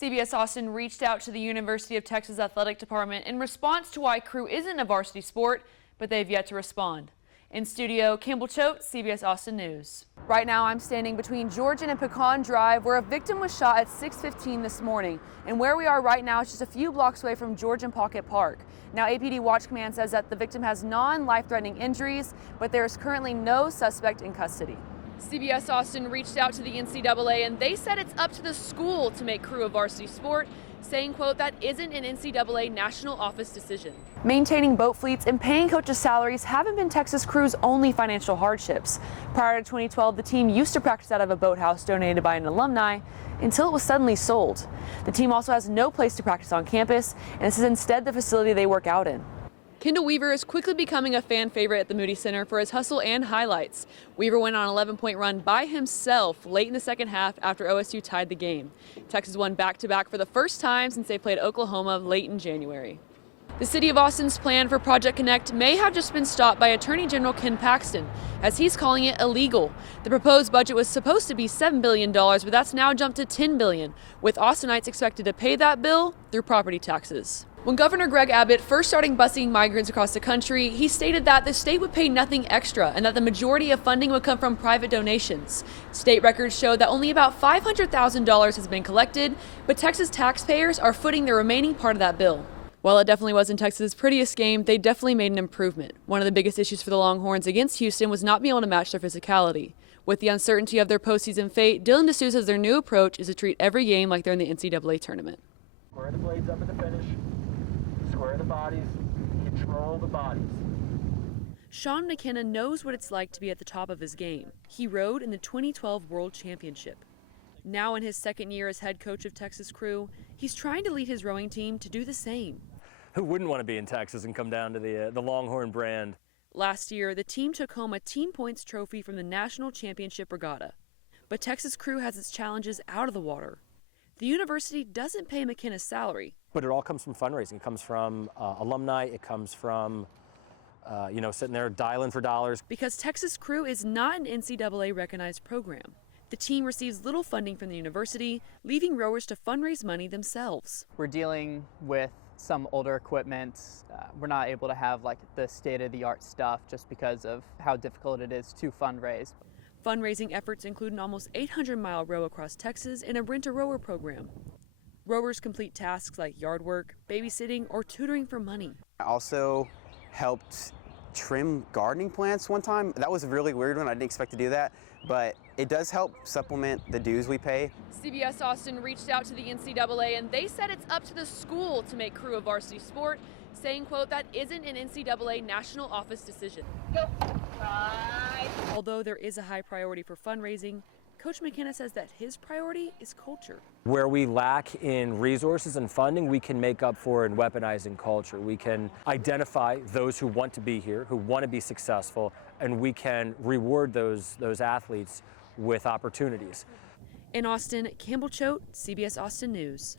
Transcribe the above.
CBS Austin reached out to the University of Texas Athletic Department in response to why crew isn't a varsity sport, but they've yet to respond. In studio, Campbell Choate, CBS Austin News. Right now, I'm standing between Georgian and Pecan Drive, where a victim was shot at 6:15 this morning. And where we are right now is just a few blocks away from Georgian Pocket Park. Now, APD Watch Command says that the victim has non-life-threatening injuries, but there is currently no suspect in custody. CBS Austin reached out to the NCAA, and they said it's up to the school to make crew a varsity sport, saying, quote, that isn't an NCAA national office decision. Maintaining boat fleets and paying coaches' salaries haven't been Texas crew's only financial hardships. Prior to 2012, the team used to practice out of a boathouse donated by an alumni until it was suddenly sold. The team also has no place to practice on campus, and this is instead the facility they work out in. Kendall Weaver is quickly becoming a fan favorite at the Moody Center for his hustle and highlights. Weaver went on an 11-point run by himself late in the second half after OSU tied the game. Texas won back-to-back for the first time since they played Oklahoma late in January. The City of Austin's plan for Project Connect may have just been stopped by Attorney General Ken Paxton, as he's calling it illegal. The proposed budget was supposed to be $7 billion, but that's now jumped to $10 billion, with Austinites expected to pay that bill through property taxes. When Governor Greg Abbott first started busing migrants across the country, he stated that the state would pay nothing extra and that the majority of funding would come from private donations. State records show that only about $500,000 has been collected, but Texas taxpayers are footing the remaining part of that bill. While it definitely wasn't Texas' prettiest game, they definitely made an improvement. One of the biggest issues for the Longhorns against Houston was not being able to match their physicality. With the uncertainty of their postseason fate, Dylan DeSouza says their new approach is to treat every game like they're in the NCAA tournament. Square the blades up at the finish, square the bodies, control the bodies. Sean McKenna knows what it's like to be at the top of his game. He rowed in the 2012 World Championship. Now in his second year as head coach of Texas crew, he's trying to lead his rowing team to do the same. Who wouldn't want to be in Texas and come down to the Longhorn brand? Last year, the team took home a team points trophy from the National Championship Regatta. But Texas crew has its challenges out of the water. The university doesn't pay McKenna's salary. But it all comes from fundraising. It comes from alumni. It comes from, sitting there dialing for dollars. Because Texas crew is not an NCAA recognized program. The team receives little funding from the university, leaving rowers to fundraise money themselves. We're dealing with some older equipment. We're not able to have the state-of-the-art stuff just because of how difficult it is to fundraise. Fundraising efforts include an almost 800-mile row across Texas and a rent-a-rower program. Rowers complete tasks like yard work, babysitting, or tutoring for money. I also helped trim gardening plants one time. That was a really weird one. I didn't expect to do that, but it does help supplement the dues we pay. CBS Austin reached out to the NCAA, and they said it's up to the school to make crew a varsity sport, saying, quote, that isn't an NCAA national office decision. Go. Bye. Although there is a high priority for fundraising, Coach McKenna says that his priority is culture. Where we lack in resources and funding, we can make up for in weaponizing culture. We can identify those who want to be here, who want to be successful, and we can reward those athletes with opportunities. In Austin, Campbell Choate, CBS Austin News.